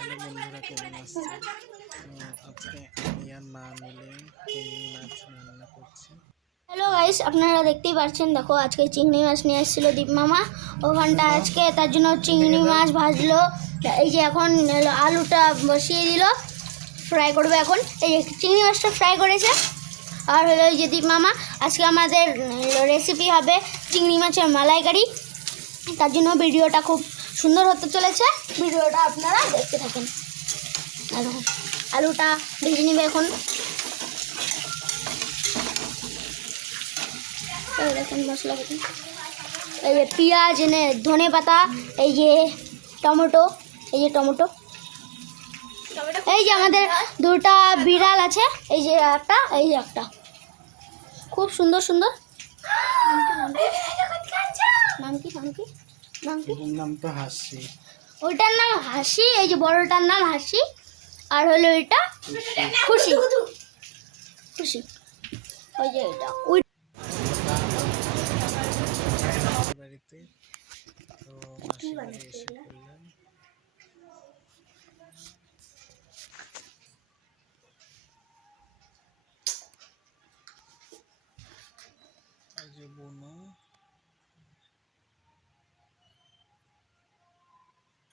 Hello বন্ধুরা, কেমন আসছে? আজকে আমি আর মা মিলে চিংড়ি মাছ রান্না করছি। হ্যালো গাইস, আপনারা দেখতেই পাচ্ছেন। দেখো, আজকে চিংড়ি মাছ নিয়ে এসেছিল দীপ মামা ওখানটা আজকে, তার জন্য চিংড়ি মাছ ভাজলো। এই যে এখন আলুটা বসিয়ে দিল, ফ্রাই করবে এখন। এই যে চিংড়ি মাছটা ফ্রাই করেছে। আর হলো এই যে দীপ মামা আজকে আমাদের রেসিপি হবে চিংড়ি মাছের মালাইকারি। তার জন্য ভিডিওটা খুব সুন্দর হতে চলেছে, ভিডিওটা আপনারা দেখতে থাকেন। আর দেখুন, আলুটা ভেজে নেবে এখন। দেখুন মশলা দেখুন, এই যে পেঁয়াজ, ধনে পাতা, এই যে টমেটো, এই যে টমেটো, এই যে আমাদের দুটা বিড়াল আছে, এই যে একটা, এই যে একটা, খুব সুন্দর সুন্দর। নাম কি নাম কি নাম কি? নাম তো হাসি। ওইটার নাম হাসি, এই যে বড়টার নাম হাসি, আর হলো এটা খুশি। খুশি, ওই যে এটা ওই বাড়িতে তো মাসির বাড়ি এসে করলাম। এই যে বোনো,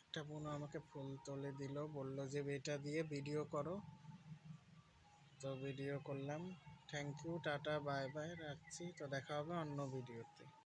একটা বোনো আমাকে ফুল তুলে দিল, বললো যে এটা দিয়ে ভিডিও করো। তো ভিডিও করলাম। Thank you, tata, bye bye, রাখছি। তো দেখা হবে অন্য ভিডিওতে।